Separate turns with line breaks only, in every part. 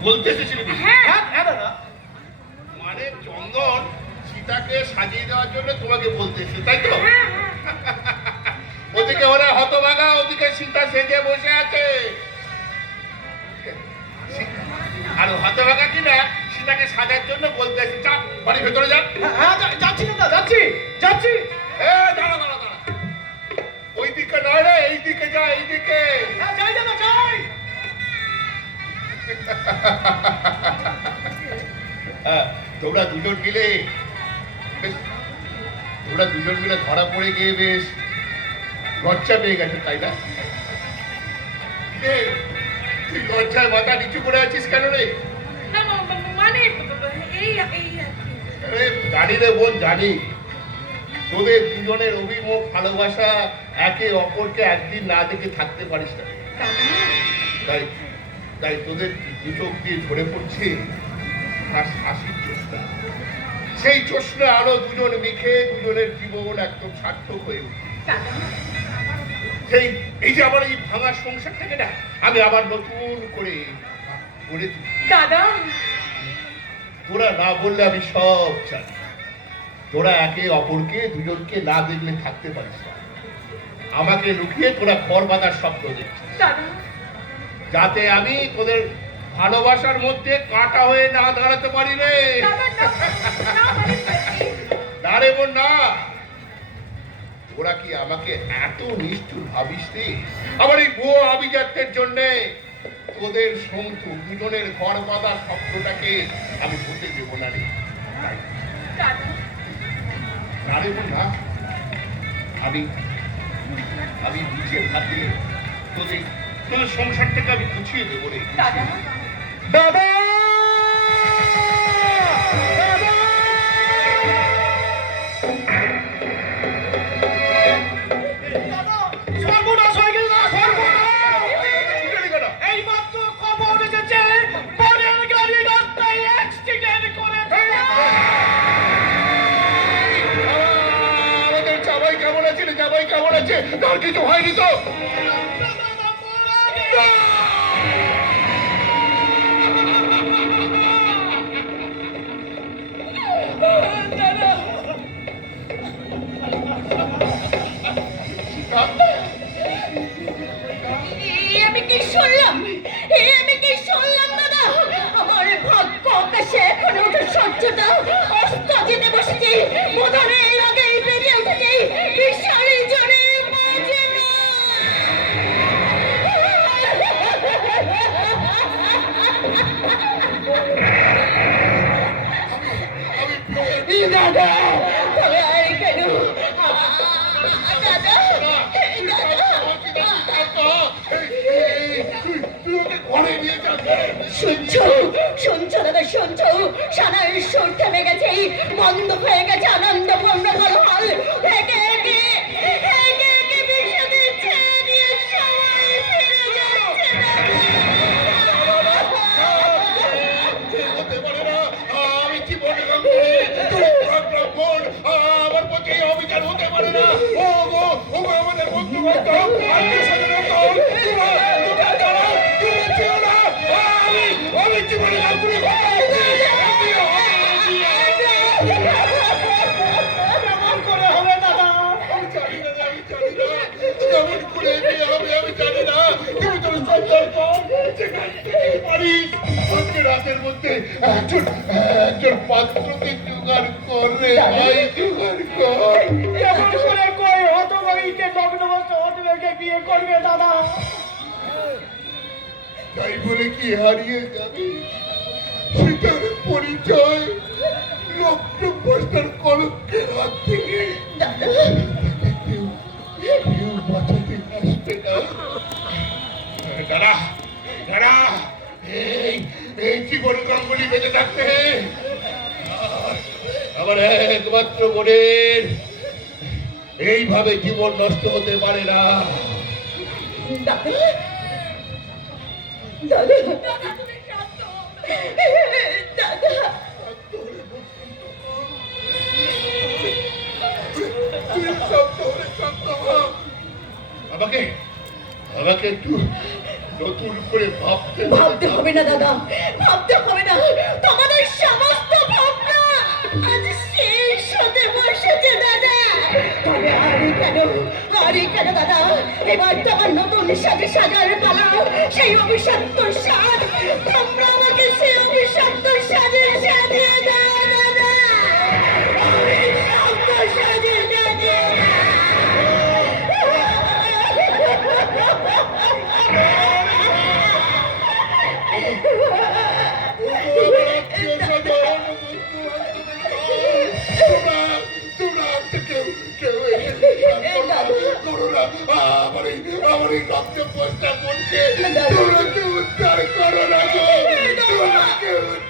বলতে এসেছিলি
হ্যাঁ।
হ্যাঁ হ্যাঁ দাদা।
মানে চন্দন সীতাকে সাজিয়ে দেওয়ার জন্য তোমাকে বলতে এসেছে তাই তো? ওদিকে ওরা হতভাগা ওদিকে সীতা সেজে বসে আছে। আর হতভাগা কিনা সীতাকে সাজার জন্য বলতে এসেছে চাপ বাড়ির ভেতরে যান
হ্যাঁ, যাচ্ছি দাদা।
তোমরা দুজন মিলে বেশ তোমরা দুজন মিলে ধরা পড়ে গিয়ে বেশ লজ্জা পেয়ে গেছো তাই না? তুই লজ্জায় মাথা নিচু করে আছিস কেন রে?
মানে
জানি রে বোন জানি। তোদের দুজনের অভিমুখ ভালোবাসা একে অপরকে একদিন না দেখে থাকতে পারিস না? তাই। তাই তোদের দু চোখ দিয়ে ঝরে পড়ছে। আর হাসির চোষটা। সেই চোষটা আরও দুজন মিখে দুজনের জীবন একদম সার্থক হয়ে উঠে সেই এই যে আমার এই ভাঙা সংসারটাকে না আমি আবার নতুন করে করে
দাদা।
তোরা না বললে আমি সব জানি। তোরা একে অপরকে দুজনকে না দেখলে থাকতে পারিস না। আমাকে লুকিয়ে তোরা ঘর বাঁধার স্বপ্ন দেখছিস। যাতে আমি তোদের ভালোবাসার মধ্যে কাটা হয়ে না দাঁড়াতে পারি রে।
দাদা না।
ওরা কি আমাকে এত নিষ্ঠুর ভাবিস এই জন্যে তোদের সন্তু দুজনের ঘর বাঁধার স্বপ্নটাকে আমি হতে দেবো না রে। না। আমি আমি নিজের হাতে তোদের তোদের সংসারটাকে আমি গুছিয়ে দেবো রে। কেমন আছে? তার কিছু হয়নি তো?
এই শুনছো? শুনছো দাদা, শুনছো? সারা সুর থেমে গেছে বন্ধ হয়ে গেছে, আনন্দ পূর্ণ হল একে একে
থেকে পারিস রাতের মধ্যে একজন একজন পাত্রকে জোগাড় কর ভাই জোগাড় কর।
বিয়ে করবে দাদা?
তাই বলে কি হারিয়ে যাবে? সেটার পরিচয় রক্ত বস্তার কলঙ্কের হাত থেকে। কেউ কেউ বাঁচাতে আসবে না। দাঁড়া দাঁড়া। এই জীবন গঙ্গলি বেঁচে থাকতে? আমার একমাত্র বোনের। এইভাবে জীবন নষ্ট হতে পারে না। আমাকে আমাকে একটু নতুন করে ভাবতে
ভাবতে হবে না, দাদা। ভাবতে হবে না। তোমাদের সমস্ত ভাবনা আজ শেষ হতে বসেছে, দাদা। তবে আরে কেন? আরে কেন, দাদা? এবার তোমার নতুন সাজে সাজার পালা। সেই অভিশপ্ত সাজ। তোমরা আমাকে সেই অভিশপ্ত সাজে সাজিয়ে
আমার এই আমার এই রক্ত পোস্টা পড়ছে তোমরা কেউ উদ্ধার করো না গো। তোমরা কেউ উদ্ধার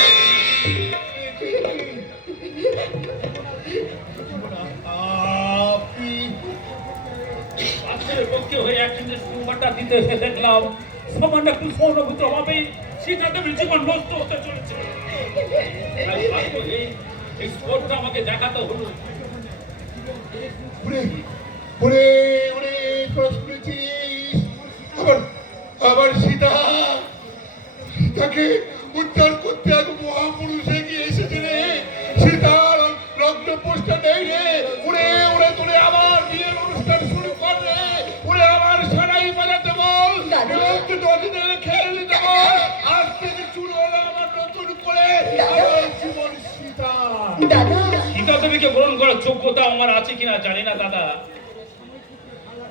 দিতে এসে দেখলাম সামান্য একটু সহানুভূত হবে সেটা দেবীর জীবন নষ্ট হতে চলেছে। এই- আমাকে দেখাতে হলো।
আজ থেকে শুরু হলো আমার নতুন করে আমার জীবন সীতা।
দাদা।
সীতা দেবীকে গ্রহণ করার যোগ্যতা আমার আছে কিনা জানি না দাদা।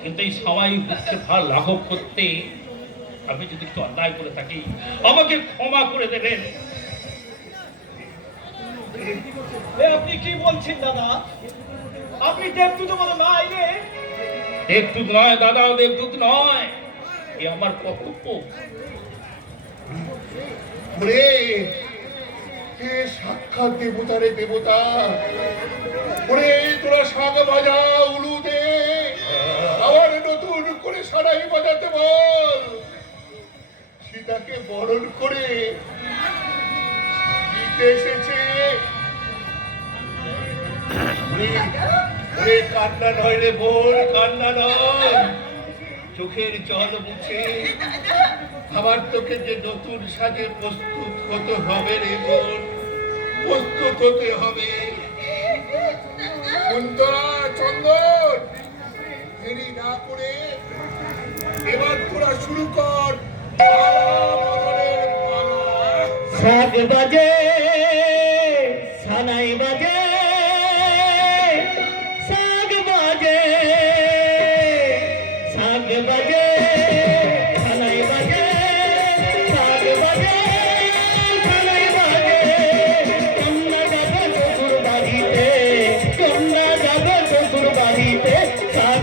কিন্তু এই সবাই বুঝতে ভার লাঘব করতে আমি যদি একটু অন্যায় করে থাকি আমাকে ক্ষমা করে দেবেন।
আপনি কি বলছেন দাদা? আপনি দেবদূত মতো না আইলে?
দেবদূত নয় দাদা দেবদূত নয়। এ আমার কর্তব্য
ওরে কে সাক্ষাৎ দেবতা রে দেবতা ওরে তোরা শাক বাজা উলু দে আবার নতুন করে সারাই বাজাতে বল। সীতাকে বরণ করে দিতে এসেছে। কান্না নয় রে বোন কান্না নয়। চোখের জল মুছে। আবার তোকে যে নতুন সাজে প্রস্তুত হতে হবে রে বোন, প্রস্তুত হতে হবে। কুন্তলা চন্দন, দেরি না করে এবার তোরা শুরু কর।
সাত বাজে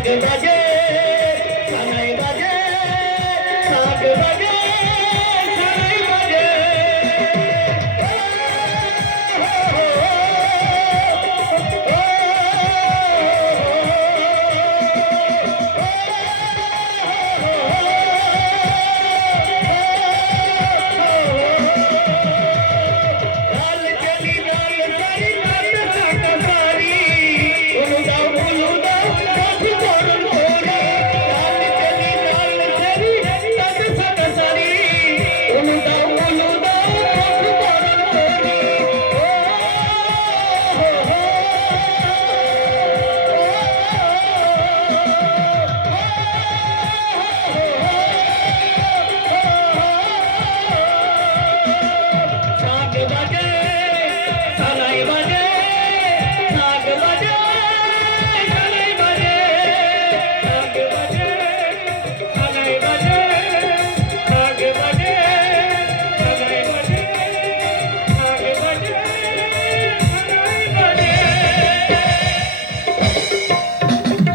মাঝে মাঝে